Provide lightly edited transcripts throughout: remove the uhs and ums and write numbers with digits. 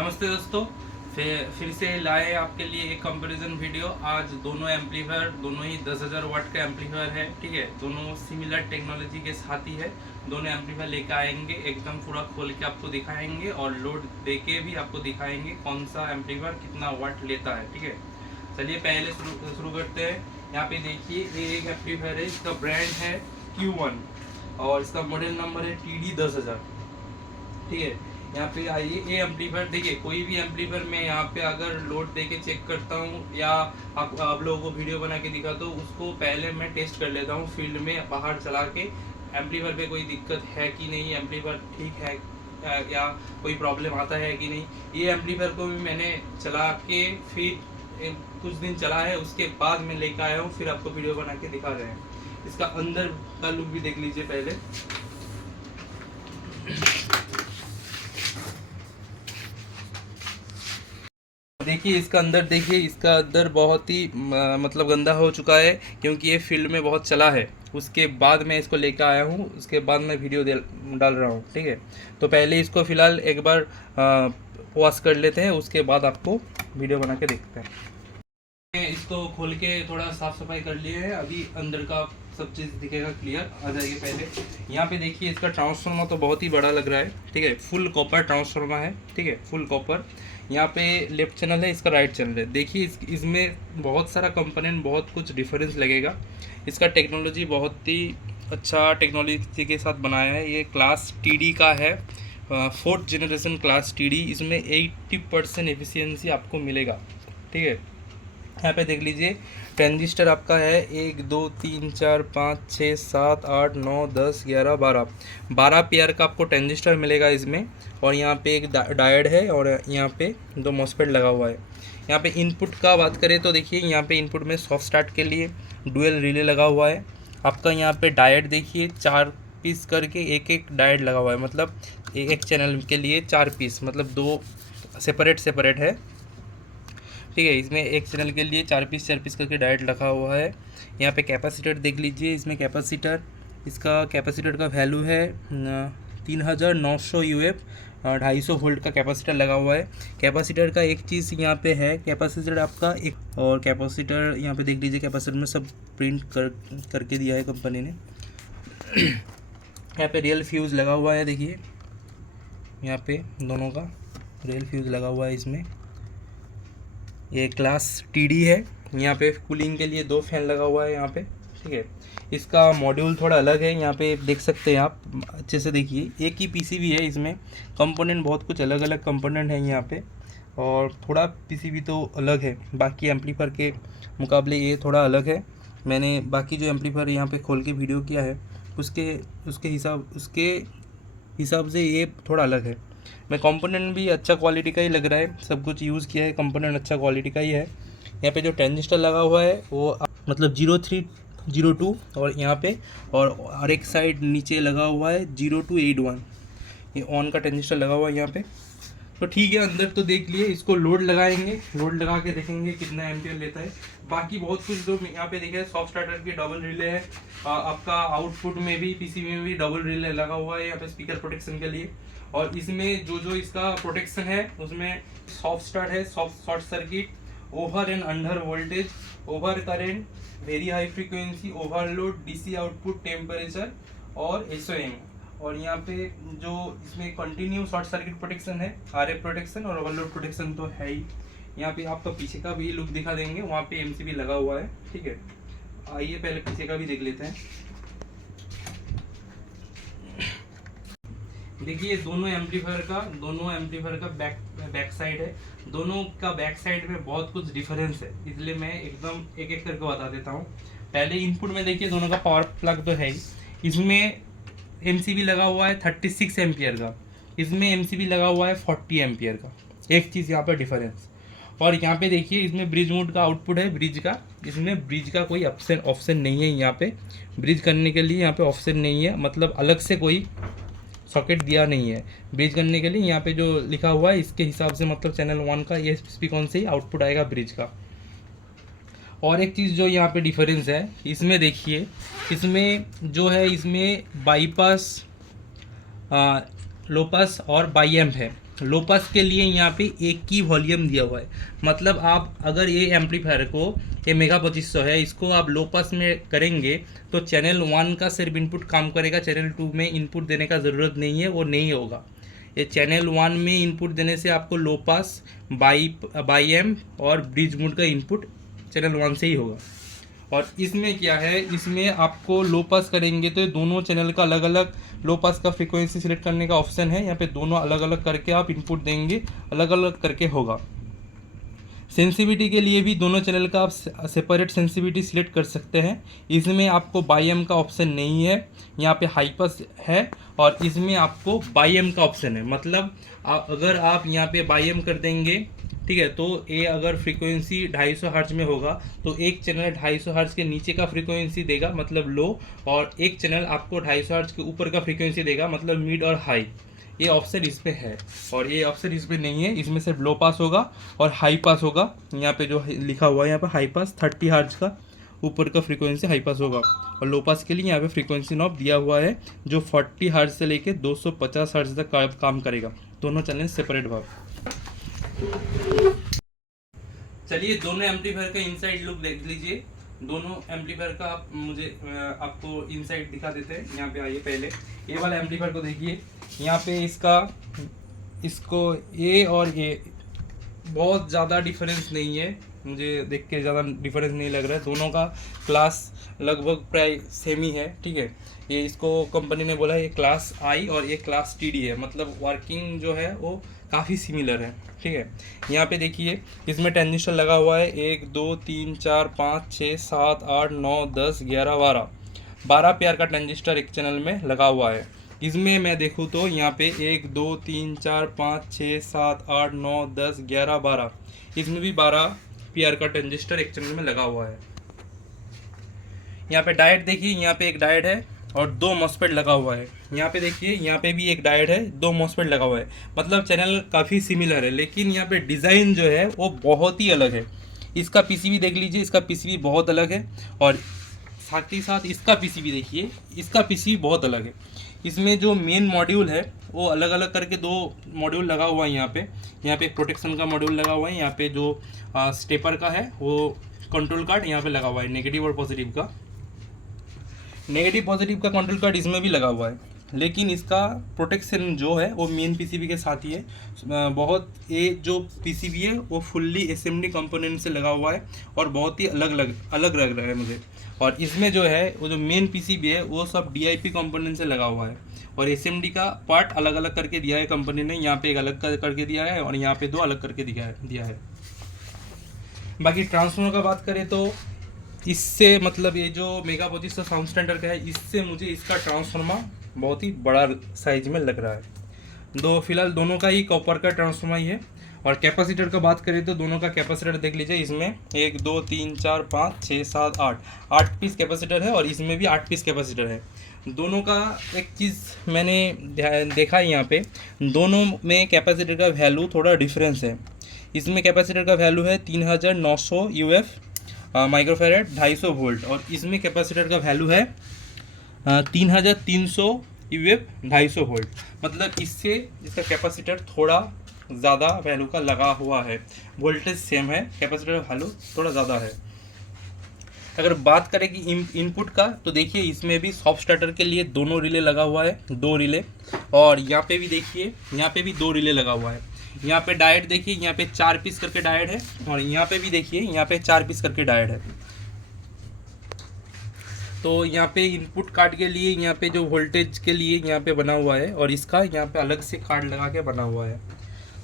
नमस्ते दोस्तों, फिर से लाए आपके लिए एक कंपैरिजन वीडियो। आज दोनों एम्पलीफायर दोनों ही 10,000 वाट का एम्पलीफायर है। ठीक है, दोनों सिमिलर टेक्नोलॉजी के साथ ही है। दोनों एम्पलीफायर लेकर आएंगे, एकदम पूरा खोल के आपको दिखाएंगे और लोड देके भी आपको दिखाएंगे कौन सा एम्पलीफायर कितना वाट लेता है। ठीक है, चलिए पहले शुरू करते हैं। यहाँ पे देखिए, ये एक एम्पलीफायर है, इसका ब्रांड है Q1 और इसका मॉडल नंबर है TD 10,000। ठीक है, यहाँ पे आइए, ये एम्पलीफायर देखिए, कोई भी एम्पलीफायर में यहाँ पे अगर लोड देके चेक करता हूँ या आप लोगों को वीडियो बना के दिखाता हूँ, उसको पहले मैं टेस्ट कर लेता हूँ फील्ड में बाहर चला के, एम्पलीफायर पे कोई दिक्कत है कि नहीं, एम्पलीफायर ठीक है या कोई प्रॉब्लम आता है कि नहीं। ये एम्पलीफायर को भी मैंने चला के फिर कुछ दिन चला है, उसके बाद मैं लेकर आया हूँ, फिर आपको वीडियो बना के दिखा रहे हैं। इसका अंदर का लुक भी देख लीजिए पहले। देखिए इसका अंदर, देखिए इसका अंदर बहुत ही मतलब गंदा हो चुका है, क्योंकि ये फील्ड में बहुत चला है। उसके बाद मैं इसको लेकर आया हूँ, उसके बाद मैं वीडियो डाल रहा हूँ। ठीक है, तो पहले इसको फ़िलहाल एक बार वॉश कर लेते हैं, उसके बाद आपको वीडियो बना के देखते हैं। इसको खोल के थोड़ा साफ सफाई कर लिए है, अभी अंदर का सब चीज़ दिखेगा क्लियर आ जाएगी। पहले यहाँ पे देखिए, इसका ट्रांसफार्मर तो बहुत ही बड़ा लग रहा है। ठीक है, फुल कॉपर ट्रांसफार्मर है। ठीक है, फुल कॉपर। यहाँ पे लेफ्ट चैनल है, इसका राइट चैनल है। देखिए इसमें बहुत सारा कंपोनेंट, बहुत कुछ डिफरेंस लगेगा। इसका टेक्नोलॉजी बहुत ही अच्छा टेक्नोलॉजी के साथ बनाया है। ये क्लास TD का है, 4th जनरेशन क्लास TD। इसमें 80% एफिशिएंसी आपको मिलेगा। ठीक है, यहाँ पे देख लीजिए, ट्रांजिस्टर आपका है 1 2 3 4 5 6 7 8 9 10 11 12 पेयर का आपको ट्रांजिस्टर मिलेगा इसमें। और यहाँ पे एक डायोड है और यहाँ पे 2 मॉसफेट लगा हुआ है। यहाँ पे इनपुट का बात करें तो देखिए, यहाँ पे इनपुट में सॉफ्ट स्टार्ट के लिए डुअल रिले लगा हुआ है आपका। यहाँ पे डायोड देखिए, 4 पीस करके एक एक डायोड लगा हुआ है, मतलब एक चैनल के लिए 4 पीस, मतलब 2 सेपरेट है। ठीक है, इसमें एक चैनल के लिए 4 पीस करके डायोड रखा हुआ है। यहाँ पे कैपेसिटर देख लीजिए, इसमें कैपेसिटर, इसका कैपेसिटर का वैल्यू है 3900 UF, 250 वोल्ट का कैपेसिटर लगा हुआ है। कैपेसिटर का एक चीज़ यहाँ पे है, कैपेसिटर आपका एक, और कैपेसिटर यहाँ पे देख लीजिए, कैपेसिटर में सब प्रिंट करके दिया है कंपनी ने। यहाँ पे रियल फ्यूज़ लगा हुआ है, देखिए यहाँ पे दोनों का रियल फ्यूज़ लगा हुआ है इसमें। ये क्लास TD है। यहाँ पे कूलिंग के लिए 2 फैन लगा हुआ है यहाँ पे। ठीक है, इसका मॉड्यूल थोड़ा अलग है, यहाँ पे देख सकते हैं आप, अच्छे से देखिए, एक ही PCB है इसमें। कंपोनेंट बहुत कुछ अलग अलग कंपोनेंट है यहाँ पे, और थोड़ा PCB तो अलग है, बाकी एम्पलीफायर के मुकाबले ये थोड़ा अलग है। मैंने बाकी जो एम्पलीफायर यहाँ पे खोल के वीडियो किया है, उसके उसके हिसाब से ये थोड़ा अलग है। मैं कंपोनेंट भी अच्छा क्वालिटी का ही लग रहा है, सब कुछ यूज़ किया है, कंपोनेंट अच्छा क्वालिटी का ही है। यहाँ पे जो ट्रांजिस्टर लगा हुआ है वो मतलब 0302, और यहाँ पे और एक साइड नीचे लगा हुआ है 0281, ये ऑन का ट्रांजिस्टर लगा हुआ है यहाँ पे। तो ठीक है, अंदर तो देख लिए, इसको लोड लगाएंगे, लोड लगा के देखेंगे कितना एम्पियर लेता है। बाकी बहुत कुछ जो यहाँ पे देखिए, सॉफ्ट स्टार्टर की डबल रिले है, आपका आउटपुट में भी PCB में भी डबल रिले लगा हुआ है यहाँ पे स्पीकर प्रोटेक्शन के लिए। और इसमें जो इसका प्रोटेक्शन है, उसमें सॉफ्ट स्टार्ट है, short circuit, over and under voltage, over current, very high frequency, overload, DC output, temperature और SOM। और यहाँ पे जो इसमें कंटिन्यू शॉर्ट सर्किट प्रोटेक्शन है, RF प्रोटेक्शन और ओवरलोड प्रोटेक्शन तो है ही। यहाँ पे आपका पीछे का भी लुक दिखा देंगे, वहाँ पे MCB लगा हुआ है। ठीक है, आइए पहले पीछे का भी देख लेते हैं। देखिए दोनों एम्पलीफायर का बैक साइड है। दोनों का बैक साइड में बहुत कुछ डिफरेंस है, इसलिए मैं एकदम एक एक करके बता देता हूँ। पहले इनपुट में देखिए, दोनों का पावर प्लग तो है ही। इसमें MCB लगा हुआ है 36 एम्पियर का, इसमें MCB लगा हुआ है 40 एम्पियर का। एक चीज़ यहाँ पर डिफरेंस। और यहाँ पे देखिए, इसमें ब्रिज मोड का आउटपुट है, ब्रिज का। इसमें ब्रिज का कोई ऑप्शन नहीं है, यहाँ पे ब्रिज करने के लिए यहाँ पे ऑप्शन नहीं है, मतलब अलग से कोई सॉकेट दिया नहीं है ब्रिज करने के लिए। यहाँ पे जो लिखा हुआ है, इसके हिसाब से मतलब चैनल 1 का ये स्पीकर से ही आउटपुट आएगा ब्रिज का। और एक चीज़ जो यहाँ पे डिफरेंस है, इसमें देखिए, इसमें जो है, इसमें बाईपास, लो पास और बाई एम्प है। लो पास के लिए यहाँ पे एक ही वॉल्यूम दिया हुआ है। मतलब आप अगर ये एम्पलीफायर को, ये मेगा 2500 है, इसको आप लो पास में करेंगे तो चैनल 1 का सिर्फ इनपुट काम करेगा, चैनल 2 में इनपुट देने का ज़रूरत नहीं है, वो नहीं होगा। ये चैनल 1 में इनपुट देने से आपको लो पास बाई एम और ब्रिज मोड का इनपुट चैनल 1 से ही होगा। और इसमें क्या है, इसमें आपको लो पास करेंगे तो दोनों चैनल का अलग अलग लो पास का फ्रीक्वेंसी सिलेक्ट करने का ऑप्शन है। यहाँ पे दोनों अलग अलग करके आप इनपुट देंगे, अलग अलग करके होगा। सेंसिटिविटी के लिए भी दोनों चैनल का आप सेपरेट सेंसिटिविटी सिलेक्ट कर सकते हैं। इसमें आपको बाई एम का ऑप्शन नहीं है, यहाँ पे हाई पास है, और इसमें आपको बाई एम का ऑप्शन है। मतलब अगर आप यहाँ पे बाई एम कर देंगे, ठीक है, तो ये अगर फ्रीक्वेंसी 250 हर्ट्ज में होगा तो एक चैनल 250 हर्ट्ज के नीचे का फ्रीक्वेंसी देगा, मतलब लो, और एक चैनल आपको 250 हर्ट्ज के ऊपर का फ्रीक्वेंसी देगा, मतलब मिड और हाई। ये ऑप्शन इस पे है और ये ऑप्शन इस पे नहीं है। इसमें सिर्फ लो पास होगा और हाई पास होगा। यहाँ पे जो लिखा हुआ है यहाँ पे हाई पास 30 हर्ट्ज का ऊपर का फ्रीक्वेंसी हाई पास होगा, और लो पास के लिए यहाँ पे फ्रीक्वेंसी नॉब दिया हुआ है जो 40 हर्ट्ज से लेके 250 हर्ट्ज तक काम करेगा। दोनों चैनल सेपरेट भाव। चलिए दोनों एम्पलीफायर का इनसाइड लुक देख लीजिए। दोनों एम्पलीफायर का आपको इनसाइड दिखा देते हैं। यहाँ पे आइए, पहले ये वाला एम्पलीफायर को देखिए। यहाँ पे इसको ए और ए बहुत ज़्यादा डिफरेंस नहीं है, मुझे देख के ज़्यादा डिफरेंस नहीं लग रहा है। दोनों का क्लास लगभग प्राय सेम ही है, ठीक है। ये इसको कंपनी ने बोला है ये क्लास आई और ये क्लास टीडी है, मतलब वर्किंग जो है वो काफ़ी सिमिलर है, ठीक है। यहाँ पे देखिए इसमें ट्रांजिस्टर लगा हुआ है 1 2 3 4 5 6 7 8 9 10 11 12 पेयर का ट्रांजिस्टर एक चैनल में लगा हुआ है। इसमें मैं देखूँ तो यहाँ पे 1 2 3 4 5 6 7 8 9 10 11 12, इसमें भी 12 पेयर का ट्रांजिस्टर एक चैनल में लगा हुआ है। यहाँ पे डायोड देखिए, यहाँ पे एक डायोड है और 2 मॉसफेट लगा हुआ है। यहाँ पे देखिए, यहाँ पे भी एक डायोड है, 2 मॉसफेट लगा हुआ है। मतलब चैनल काफ़ी सिमिलर है, लेकिन यहाँ पे डिज़ाइन जो है वो बहुत ही अलग है। इसका पीसीबी देख लीजिए, इसका पीसीबी बहुत अलग है, और साथ ही साथ इसका पीसीबी देखिए, इसका पीसीबी बहुत अलग है। इसमें जो मेन मॉड्यूल है वो अलग अलग करके 2 मॉड्यूल लगा हुआ है। यहाँ पे एक प्रोटेक्शन का मॉड्यूल लगा हुआ है, यहाँ पे जो स्टेपर का है वो कंट्रोल कार्ड यहाँ पे लगा हुआ है, नेगेटिव और पॉजिटिव का। नेगेटिव पॉजिटिव का कंट्रोल कार्ड इसमें भी लगा हुआ है, लेकिन इसका प्रोटेक्शन जो है वो मेन पीसीबी के साथ ही है। ये जो पीसीबी है वो फुल्ली एसएमडी कंपोनेंट से लगा हुआ है और बहुत ही अलग लग रहा है मुझे। और इसमें जो है वो जो मेन पीसीबी है वो सब डीआईपी कंपोनेंट से लगा हुआ है, और एसएमडी का पार्ट अलग अलग करके दिया है कंपनी ने। यहाँ पे एक अलग करके दिया है और यहाँ पे 2 अलग करके दिया है। बाकी ट्रांसफॉर्मर का बात करें तो इससे, मतलब ये जो मेगा 2500 साउंड स्टैंडर्ड का है, इससे मुझे इसका ट्रांसफॉर्मर बहुत ही बड़ा साइज में लग रहा है। फिलहाल दोनों का ही कॉपर का ट्रांसफॉर्मर ही है। और कैपेसिटर का बात करें तो दोनों का कैपेसिटर देख लीजिए, इसमें 1 2 3 4 5 6 7 8 पीस कैपेसिटर है, और इसमें भी 8 पीस कैपेसिटर है। दोनों का एक चीज़ मैंने देखा है, यहाँ पे दोनों में कैपेसिटर का वैल्यू थोड़ा डिफरेंस है। इसमें कैपेसिटर का वैल्यू है 3900 यूएफ माइक्रोफेरेड 250 वोल्ट, और इसमें कैपेसिटर का वैल्यू है 3300 यूएफ 250 वोल्ट। मतलब इससे इसका कैपेसिटर थोड़ा ज़्यादा वैल्यू का लगा हुआ है। वोल्टेज सेम है, कैपेसिटर का वैल्यू थोड़ा ज़्यादा है। अगर बात करें कि इनपुट का, तो देखिए इसमें भी सॉफ्ट स्टार्टर के लिए दोनों रिले लगा हुआ है, 2 रिले, और यहाँ पे भी देखिए यहाँ पे भी 2 रिले लगा हुआ है। यहाँ पे डायोड देखिए, यहाँ पे 4 पीस करके डायोड है, और यहाँ पे भी देखिए यहाँ पे 4 पीस करके डायोड है। तो यहाँ पे इनपुट कार्ड के लिए यहाँ पे जो वोल्टेज के लिए यहाँ पे बना हुआ है, और इसका यहाँ पे अलग से कार्ड लगा के बना हुआ है।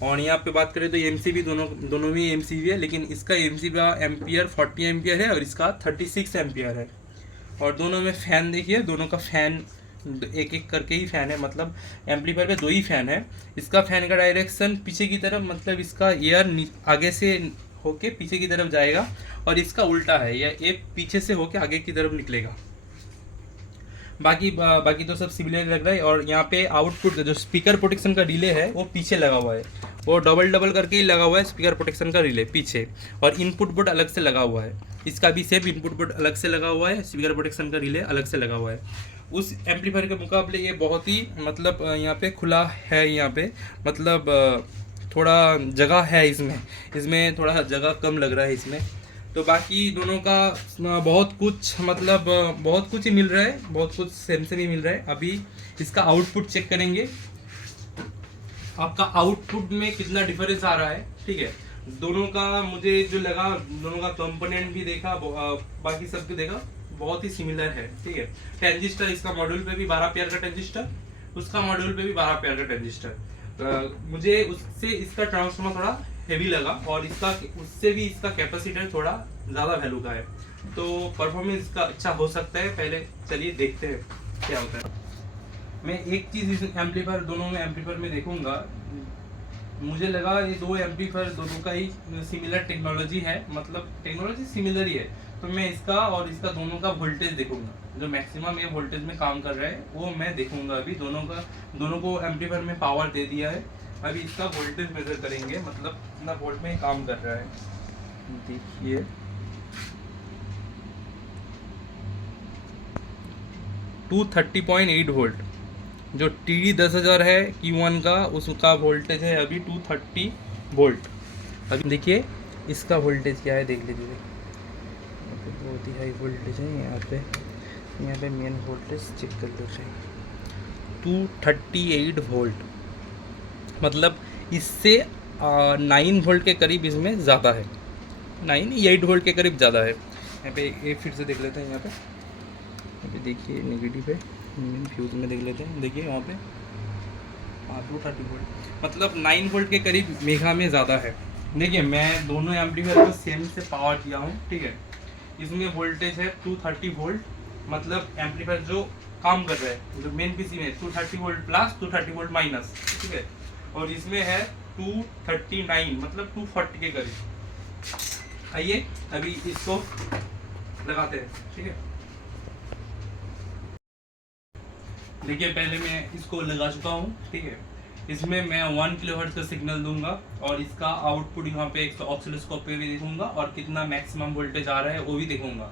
और यहाँ पे बात करें तो एमसीबी दोनों भी एमसीबी है, लेकिन इसका एमसीबी का एम्पियर 40 एम्पियर है और इसका 36 एम्पियर है। और दोनों में फ़ैन देखिए, दोनों का फ़ैन एक एक करके ही फ़ैन है, मतलब एम्पलीफायर पे 2 ही फ़ैन है। इसका फ़ैन का डायरेक्शन पीछे की तरफ, मतलब इसका एयर आगे से होके पीछे की तरफ जाएगा, और इसका उल्टा है, ये पीछे से होके आगे की तरफ निकलेगा। बाकी तो सब सिमिलर लग रहा है। और यहाँ पे आउटपुट जो स्पीकर प्रोटेक्शन का रिले है वो पीछे लगा हुआ है, वो डबल करके ही लगा हुआ है स्पीकर प्रोटेक्शन का रिले पीछे, और इनपुट बोर्ड अलग से लगा हुआ है। इसका भी सेम इनपुट बोर्ड अलग से लगा हुआ है, स्पीकर प्रोटेक्शन का रिले अलग से लगा हुआ है। उस एम्पलीफायर के मुकाबले ये बहुत ही मतलब यहाँ पे खुला है, यहाँ पे मतलब थोड़ा जगह है इसमें, इसमें थोड़ा जगह कम लग रहा है इसमें। तो बाकी दोनों का बहुत कुछ मतलब बहुत कुछ ही मिल रहा है, बहुत कुछ सेम से भी मिल रहा है। अभी इसका आउटपुट चेक करेंगे, आपका आउटपुट में कितना डिफरेंस आ रहा है, ठीक है। दोनों का मुझे जो लगा, दोनों का कंपोनेंट भी देखा, बाकी सब भी देखा, बहुत ही सिमिलर है, ठीक है। ट्रांजिस्टर इसका मॉड्यूल पे भी 12 पेयर का ट्रांजिस्टर, उसका मॉड्यूल पे भी 12 पेयर का ट्रांजिस्टर। मुझे उससे इसका ट्रांसफार्मर थोड़ा हेवी लगा और इसका उससे भी इसका कैपेसिटर थोड़ा ज़्यादा वैल्यू का है, तो परफॉर्मेंस इसका अच्छा हो सकता है। पहले चलिए देखते हैं क्या होता है। मैं एक चीज़ इस एम्पलीफायर, दोनों में एम्पलीफायर में देखूंगा, मुझे लगा ये दो एम्पलीफायर दोनों का ही सिमिलर टेक्नोलॉजी है, मतलब टेक्नोलॉजी सिमिलर ही है। तो मैं इसका और इसका दोनों का वोल्टेज देखूंगा, जो मैक्सिमम ये वोल्टेज में काम कर रहा है वो मैं देखूंगा। अभी दोनों को एम्पलीफायर में पावर दे दिया है, अभी इसका वोल्टेज मेजर करेंगे, मतलब कितना वोल्ट में काम कर रहा है। देखिए 230.8 वोल्ट, जो TD 10,000 है Q1 का, उसका वोल्टेज है अभी 230 वोल्ट। अभी देखिए इसका वोल्टेज क्या है, देख लीजिए। यहाँ पे बहुत ही हाई वोल्टेज है, यहाँ पे मेन वोल्टेज चेक कर लेते हैं, 238 वोल्ट, मतलब इससे 9 वोल्ट के करीब इसमें ज़्यादा है, 8 वोल्ट के करीब ज़्यादा है। यहाँ पे एक फिर से देख लेते हैं, यहाँ पे देखिए नेगेटिव है, फ्यूज़ में देख लेते हैं, देखिए वहाँ पे 230 वोल्ट, मतलब 9 वोल्ट के करीब मेगा में ज़्यादा है। देखिए मैं दोनों एम्पलीफायर को सेम से पावर दिया हूँ, ठीक है। इसमें वोल्टेज है 230 वोल्ट, मतलब एम्पलीफायर जो काम कर रहा है, जो मेन पीसी में 230 वोल्ट प्लस 230 वोल्ट माइनस, ठीक है। और इसमें है 239, मतलब 240 के करीब। आइए अभी इसको लगाते हैं, ठीक है। देखिए पहले मैं इसको लगा चुका हूँ, ठीक है। इसमें मैं 1 किलोहर्ट्ज का सिग्नल दूंगा और इसका आउटपुट यहाँ पे एक ऑसिलोस्कोप पे भी देखूंगा और कितना मैक्सिमम वोल्टेज आ रहा है वो भी देखूंगा।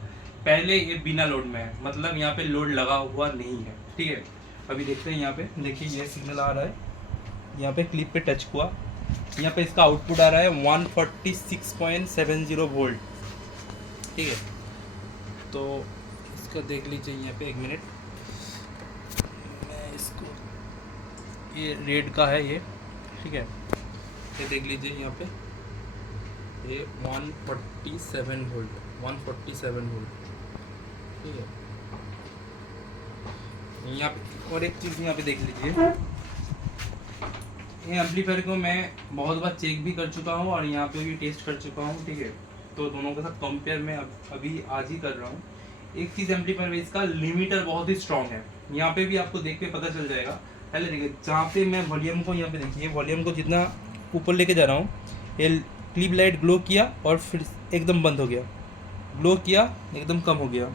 पहले ये बिना लोड में है, मतलब यहाँ पे लोड लगा हुआ नहीं है, ठीक है। अभी देखते हैं, यहाँ पे देखिए ये सिग्नल आ रहा है, यहाँ पे क्लिप पे टच हुआ, यहाँ पे इसका आउटपुट आ रहा है 146.70 वोल्ट, ठीक है। तो इसका देख लीजिए यहाँ पे, एक मिनट, इसको, ये रेड का है ये, ठीक है। ये देख लीजिए यहाँ पे, ये 147 वोल्ट, 147 वोल्ट, ठीक है। यहाँ पे और एक चीज़ यहाँ पे देख लीजिए, ये एम्पलीफायर को मैं बहुत बार चेक भी कर चुका हूँ और यहाँ पे भी टेस्ट कर चुका हूँ, ठीक है। तो दोनों के साथ कंपेयर मैं अभी आज ही कर रहा हूँ। एक चीज़ एम्पलीफायर में इसका लिमिटर बहुत ही स्ट्रॉन्ग है, यहाँ पे भी आपको देख के पता चल जाएगा। पहले देखिए जहाँ पे मैं वॉल्यूम को, यहाँ पे देखिए वॉल्यूम को जितना ऊपर लेके जा रहा हूँ, ये क्लिप लाइट ग्लो किया और फिर एकदम बंद हो गया, ग्लो किया एकदम कम हो गया,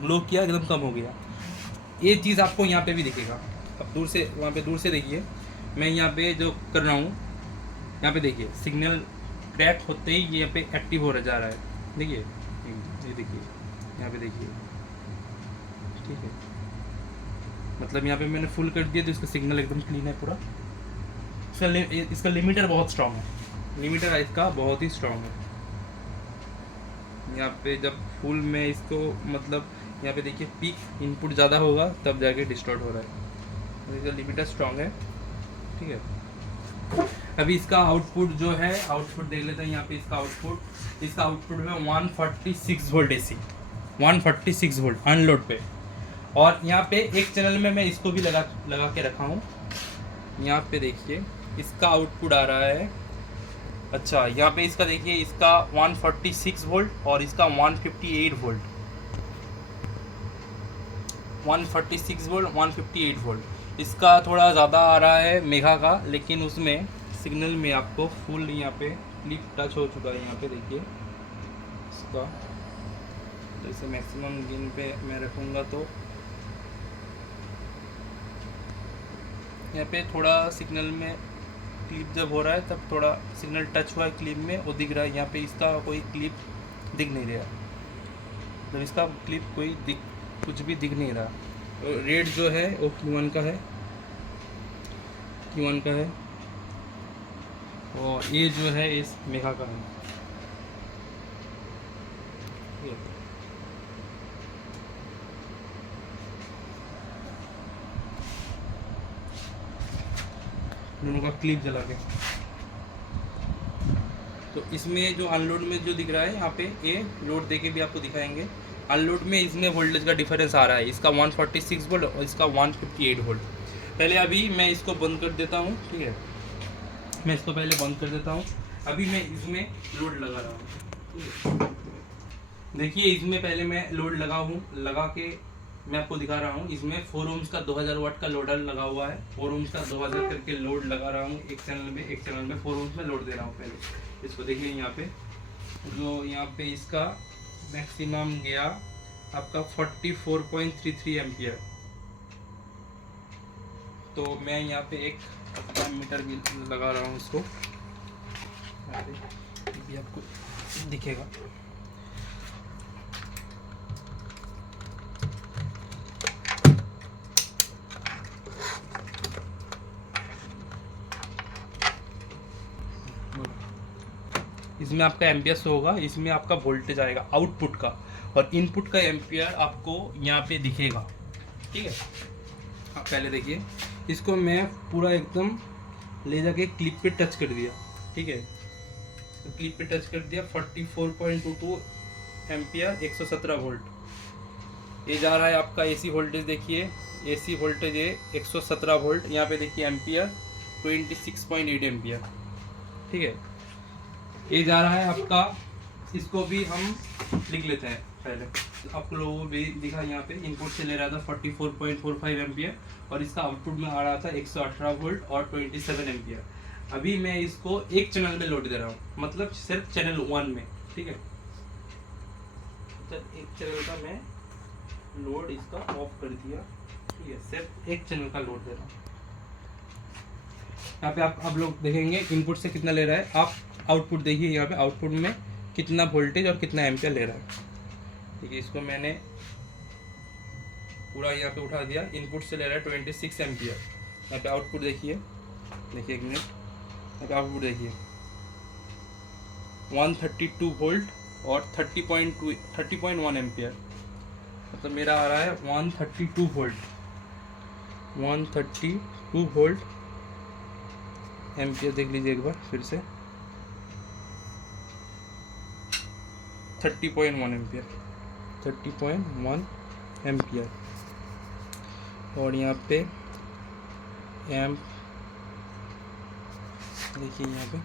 ग्लो किया एकदम कम हो गया। ये चीज़ आपको यहाँ पे भी दिखेगा। अब दूर से, वहाँ पे दूर से देखिए, मैं यहाँ पे जो कर रहा हूँ, यहाँ पे देखिए सिग्नल क्रैक होते ही यहाँ पे एक्टिव हो जा रहा है, देखिए ये देखिए यहाँ पे देखिए, ठीक है। मतलब यहाँ पे मैंने फुल कर दिया तो इसका सिग्नल एकदम क्लीन है पूरा। इसका लिमिटर बहुत स्ट्रॉन्ग है, लिमिटर इसका बहुत ही स्ट्रॉन्ग है। यहाँ पे जब फुल में इसको, मतलब यहाँ पे देखिए पीक इनपुट ज़्यादा होगा तब जाके डिस्टॉर्ट हो रहा है, तो इसका लिमिटर स्ट्रॉन्ग है, ठीक है। अभी इसका आउटपुट जो है, आउटपुट देख लेते हैं। यहाँ पे इसका आउटपुट में 146 वोल्ट AC, 146 वोल्ट अनलोड पे। और यहाँ पे एक चैनल में मैं इसको भी लगा के रखा हूँ। यहाँ पे देखिए इसका आउटपुट आ रहा है, अच्छा यहाँ पे इसका देखिए, इसका 146 वोल्ट और इसका 158 वोल्ट, 146 वोल्ट 158 वोल्ट। इसका थोड़ा ज़्यादा आ रहा है मेगा का, लेकिन उसमें सिग्नल में आपको फुल यहाँ पे क्लिप टच हो चुका है। यहाँ पे देखिए इसका, जैसे मैक्सिमम गेन पे मैं रखूँगा तो यहाँ पे थोड़ा सिग्नल में क्लिप जब हो रहा है तब थोड़ा सिग्नल टच हुआ है क्लिप में, वो दिख रहा है। यहाँ पे इसका कोई क्लिप दिख नहीं रहा, जब इसका क्लिप कुछ भी दिख नहीं रहा। और रेट जो है वो Q1 का है, Q1 का है, और ये जो है इस मेघा का है। ये दोनों का क्लिप जला के। तो इसमें जो अनलोड में जो दिख रहा है यहाँ पे, ये लोड देके भी आपको दिखाएंगे। अनलोड में इसमें वोल्टेज का डिफरेंस आ रहा है, इसका 146 वोल्ट और इसका 158 वोल्ट। पहले अभी मैं इसको बंद कर देता हूँ, ठीक है, मैं इसको पहले बंद कर देता हूँ। अभी मैं इसमें लोड लगा रहा हूँ। देखिए इसमें पहले मैं लोड लगा के मैं आपको दिखा रहा हूँ। इसमें 4 ओम्स का 2000 वाट का लोडर लगा हुआ है। 4 ओम्स का 2000 करके लोड लगा रहा हूँ एक चैनल में 4 ओम्स में लोड दे रहा हूँ। पहले इसको देखिए, यहाँ पे जो यहाँ पे इसका मैक्सिमम गया आपका 44.33 एम्पियर। तो मैं यहाँ पे एक मीटर भी लगा रहा हूँ इसको, यहाँ पे भी आपको दिखेगा। इसमें आपका एम्पियर शो होगा, इसमें आपका वोल्टेज आएगा आउटपुट का, और इनपुट का एम्पियर आपको यहाँ पे दिखेगा, ठीक है। आप पहले देखिए, इसको मैं पूरा एकदम ले जाके क्लिप पे टच कर दिया, ठीक है। तो क्लिप पे टच कर दिया, 44.22 एम्पियर, 117 वोल्ट ये जा रहा है आपका। एसी वोल्टेज देखिए, एसी वोल्टेज है 117 वोल्ट। यहाँ पे देखिए एम्पियर 26.8 एम्पियर, ठीक है। ये जा रहा है आपका, इसको भी हम लिख लेते हैं पहले। तो आप लोगों को भी दिखा, यहाँ पे इनपुट से ले रहा था 44.45 एम्पियर, और इसका आउटपुट में आ रहा था 118 वोल्ट और 27 एम्पियर। अभी मैं इसको एक चैनल में लोड दे रहा हूँ, मतलब सिर्फ चैनल 1 में, ठीक है। तो एक चैनल का मैं लोड इसका ऑफ कर दिया, ठीक है, सिर्फ एक चैनल का लोड दे रहा हूँ। यहाँ पे आप लोग देखेंगे इनपुट से कितना ले रहा है, आप आउटपुट देखिए, यहाँ पे आउटपुट में कितना वोल्टेज और कितना एम्पियर ले रहा है, ठीक है। इसको मैंने पूरा यहाँ पे उठा दिया, इनपुट से ले रहा है 26 एम्पियर। यहाँ पे आउटपुट देखिए, एक मिनट, यहाँ पे आउटपुट देखिए 132 वोल्ट और 30.1 एम्पियर, मतलब मेरा आ रहा है 132 वोल्ट, 132 वोल्ट एम्पियर। देख लीजिए एक बार फिर से, 30.1 एम्पियर, 30.1 एम्पियर। और यहाँ पे एम्प देखिए, यहाँ पे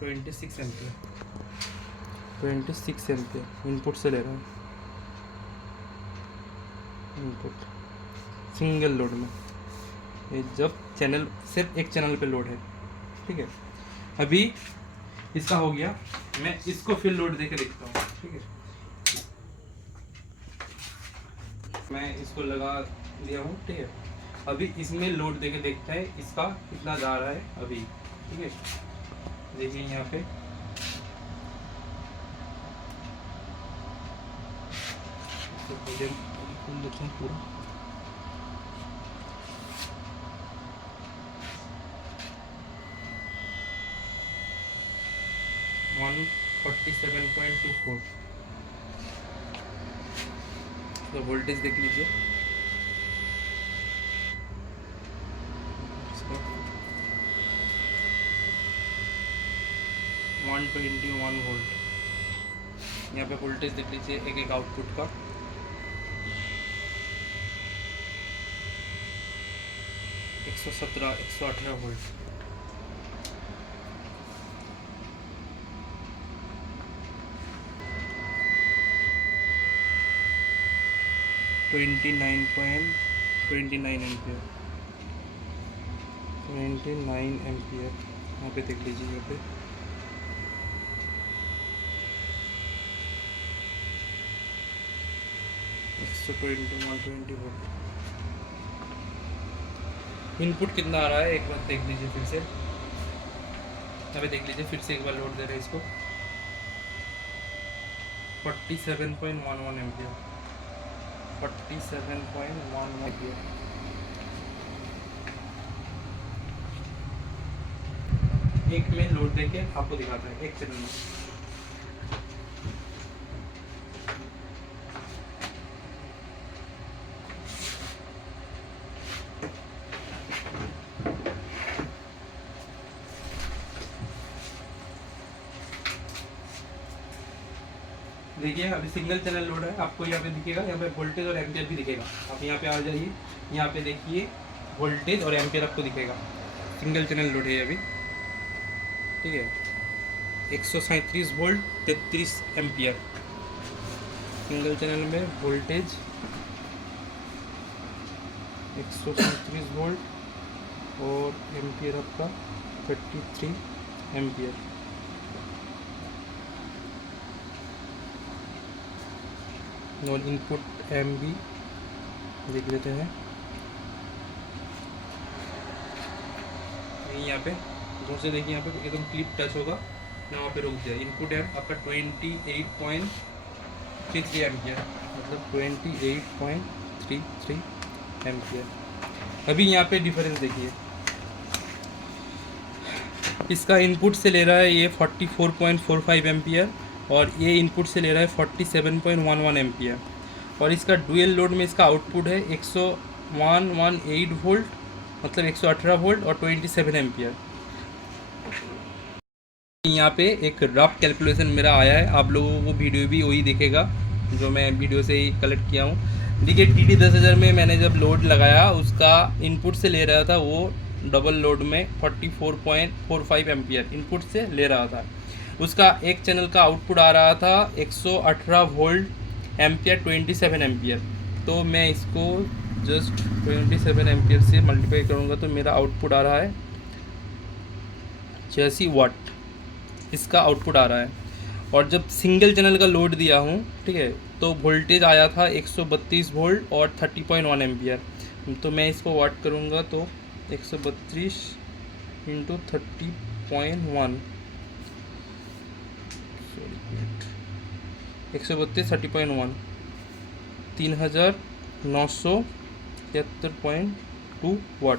26 एम्पियर, 26 एम्पियर इनपुट से ले रहा हूँ। इनपुट सिंगल लोड में, ये जब चैनल सिर्फ एक चैनल पे लोड है, ठीक है। अभी इसका हो गया, मैं इसको फिर लोड देके देखता हूँ, ठीक है। मैं इसको लगा दिया हूँ, ठीक है। अभी इसमें लोड देके देखते हैं इसका कितना जा रहा है अभी, ठीक है। देखिए यहाँ पे पूरा 147.24। तो वोल्टेज देख लीजिए, इसको 121 वोल्ट। यहाँ पे वोल्टेज देख लीजिए एक एक आउटपुट का, 117, 118 volt. Twenty nine ampere, 29 ampere. यहाँ पे देख लीजिए, यहाँ पे 120 वोल्ट। इनपुट कितना आ रहा है एक बार देख लीजिए फिर से, यहाँ पे देख लीजिए फिर से एक बार लोड दे रहे हैं इसको, 47.11 एम्पियर, 47.11 एम्पियर। एक में लोड देके आपको दिखाता है एक चैनल में। देखिए अभी सिंगल चैनल लोड है, आपको यहाँ पे दिखेगा, यहाँ पे वोल्टेज और एम्पियर भी दिखेगा। आप यहाँ पे आ जाइए, यहाँ पे देखिए वोल्टेज और एम्पियर आपको दिखेगा। सिंगल चैनल लोड है अभी, ठीक है। 137 वोल्ट 33 एम्पियर सिंगल चैनल में वोल्टेज, 137 वोल्ट और एम्पियर आपका 33 एम्पियर। और इनपुट एम भी देख लेते हैं। यहाँ पे दूसरे देखिए, यहाँ पे एकदम क्लिप टच होगा, यहाँ पे रुक जाए। इनपुट एम आपका 28.33 एम्पियर, मतलब 28.33 एम्पियर। अभी यहाँ पे डिफरेंस देखिए, इसका इनपुट से ले रहा है ये 44.45 एम्पियर और ये इनपुट से ले रहा है 47.11 एम्पियर। और इसका डुअल लोड में इसका आउटपुट है 118 वोल्ट, मतलब 118 वोल्ट और 27 एम्पियर। यहाँ पे एक रफ कैलकुलेशन मेरा आया है, आप लोगों को वीडियो भी वही दिखेगा जो मैं वीडियो से ही कलेक्ट किया हूँ। देखिए TD 10,000 में मैंने जब लोड लगाया, उसका इनपुट से ले रहा था वो डबल लोड में 44.45 एम्पियर इनपुट से ले रहा था। उसका एक चैनल का आउटपुट आ रहा था 118 वोल्ट एम्पियर 27 एम्पियर। तो मैं इसको जस्ट 27 एम्पियर से मल्टीप्लाई करूँगा तो मेरा आउटपुट आ रहा है 86 वाट, इसका आउटपुट आ रहा है। और जब सिंगल चैनल का लोड दिया हूँ, ठीक है, तो वोल्टेज आया था 132 वोल्ट और 30.1 एम्पियर। तो मैं इसको वाट करूँगा तो 132 इंटू 30.1, 132 30.1, 3973.2 वाट।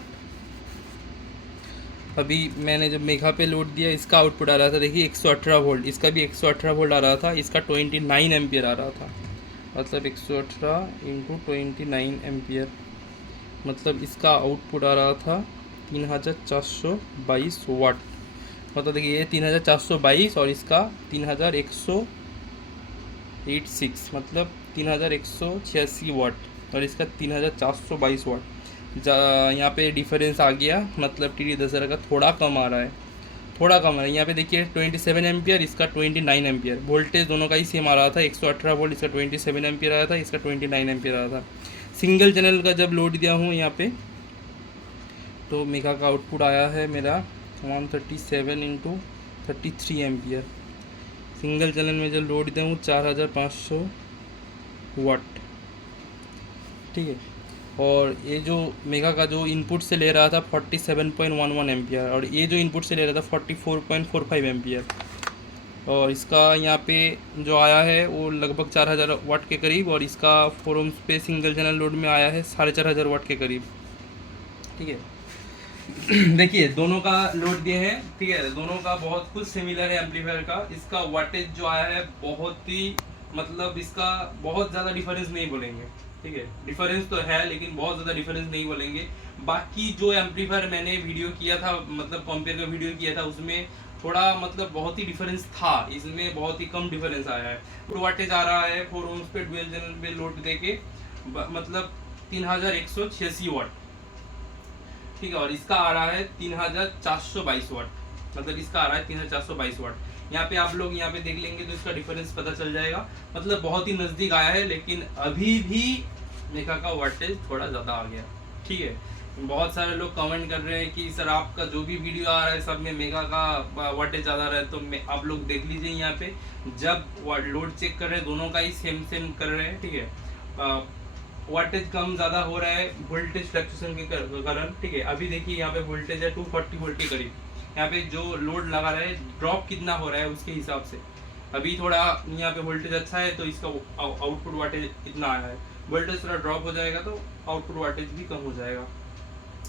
अभी मैंने जब मेघा पे लोड दिया, इसका आउटपुट आ रहा था, देखिए 118 वोल्ट, इसका भी 118 वोल्ट आ रहा था, इसका 29 एम्पियर आ रहा था, मतलब 118 इंटू 29 एम्पियर, मतलब इसका आउटपुट आ रहा था 3422 वाट। मतलब देखिए ये 3422 और इसका 3186, मतलब 3186 वाट और इसका 3422 वाट। यहाँ पे डिफरेंस आ गया, मतलब TD 10,000 का थोड़ा कम आ रहा है, थोड़ा कम है। यहाँ पे देखिए 27 एम्पियर, इसका 29 एम्पियर, वोल्टेज दोनों का ही सेम आ रहा था। 118 वोल्ट, इसका 27 एम्पियर आया था, इसका 29 एम्पियर आया था। सिंगल चैनल का जब लोड दिया हूँ यहाँ पे, तो मेगा का आउटपुट आया है मेरा 137 इंटू 33 एम्पियर। सिंगल चैनल में जब लोड दिया हूँ 4500 वाट, ठीक है। और ये जो मेगा का जो इनपुट से ले रहा था 47.11 एम्पियर और ये जो इनपुट से ले रहा था 44.45 एम्पियर। और इसका यहाँ पे जो आया है वो लगभग 4000 वाट के करीब, और इसका 4 ohms पे सिंगल चैनल लोड में आया है 4500 वाट के करीब, ठीक है। देखिए दोनों का लोड दिए हैं, ठीक है, दोनों का बहुत कुछ सिमिलर है एम्पलीफायर का। इसका वाटेज जो आया है बहुत ही, मतलब इसका बहुत ज़्यादा डिफरेंस नहीं बोलेंगे, ठीक है। डिफरेंस तो है लेकिन बहुत ज़्यादा डिफरेंस नहीं बोलेंगे। बाकी जो एम्पलीफायर मैंने वीडियो किया था, मतलब कंपेयर का वीडियो किया था, उसमें थोड़ा मतलब बहुत ही डिफरेंस था, इसमें बहुत ही कम डिफरेंस आया है। तो वाटेज आ रहा है 4 ohms पे डुअल चैनल पे लोड देके, मतलब 3186 वाट, ठीक है। और इसका आ रहा है 3422 वाट, मतलब इसका आ रहा है 3422 वाट। यहाँ पे आप लोग यहाँ पे देख लेंगे तो इसका डिफरेंस पता चल जाएगा, मतलब बहुत ही नज़दीक आया है। लेकिन अभी भी मेगा का वाटेज थोड़ा ज़्यादा आ गया, ठीक है। बहुत सारे लोग कमेंट कर रहे हैं कि सर आपका जो भी वीडियो आ रहा है सब में मेगा का वाटेज ज़्यादा रहा है। तो आप लोग देख लीजिए यहाँ पे, जब लोड चेक कर रहे हैं दोनों का ही सेम सेम कर रहे हैं, ठीक है। वाटेज कम ज़्यादा हो रहा है वोल्टेज फ्लक्चुएशन के कारण, ठीक है। अभी देखिए यहाँ पे वोल्टेज है 240 वोल्ट के करीब, यहाँ पे जो लोड लगा रहा है ड्रॉप कितना हो रहा है उसके हिसाब से, अभी थोड़ा यहाँ पे वोल्टेज अच्छा है तो इसका आउटपुट वाटेज इतना आया है। वोल्टेज थोड़ा ड्रॉप हो जाएगा तो आउटपुट वाटेज भी कम हो जाएगा।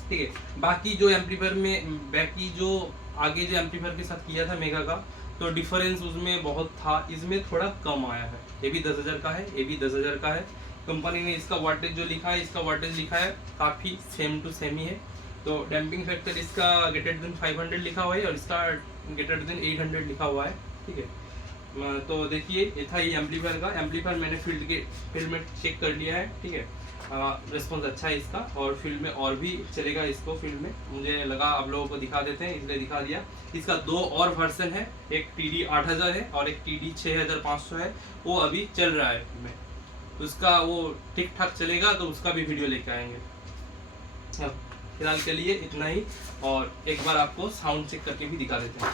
ठीक है, बाकी जो एम्पलीफायर में बाकी जो आगे जो एम्पलीफायर के साथ किया था मेगा का, तो डिफरेंस उसमें बहुत था, इसमें थोड़ा कम आया है। ये भी 10,000 का है, ये भी 10,000 का है। कंपनी ने इसका वाटेज जो लिखा है, इसका वाटेज लिखा है काफ़ी सेम टू सेम ही है। तो डैम्पिंग फैक्टर इसका ग्रेटर देन 500 लिखा हुआ है और इसका ग्रेटर देन 800 लिखा हुआ है। ठीक है, तो देखिए ये था ये एम्पलीफायर का। एम्पलीफायर मैंने फील्ड में चेक कर लिया है। ठीक है, रिस्पॉन्स अच्छा है इसका और फील्ड में और भी चलेगा इसको। फील्ड में मुझे लगा आप लोगों को दिखा देते हैं, इसलिए दिखा दिया। इसका 2 और वर्जन है, एक TD 8000 है और एक TD 6500 है, वो अभी चल रहा है में। उसका वो ठीक ठाक चलेगा तो उसका भी वीडियो लेके आएंगे। हाँ, फिलहाल के लिए इतना ही, और एक बार आपको साउंड चेक करके भी दिखा देते हैं।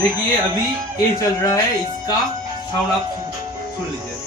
देखिए अभी ये चल रहा है, इसका साउंड आप सुन लीजिए।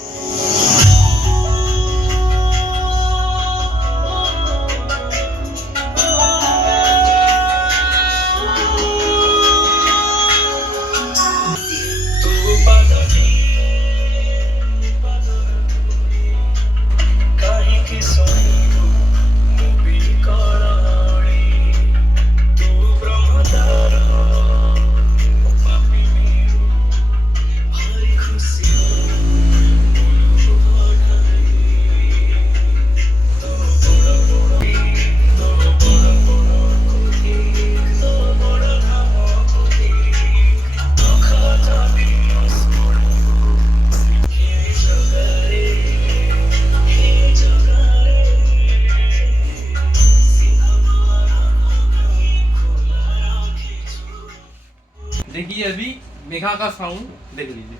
देखिए अभी मेघा का साउंड देख लीजिए।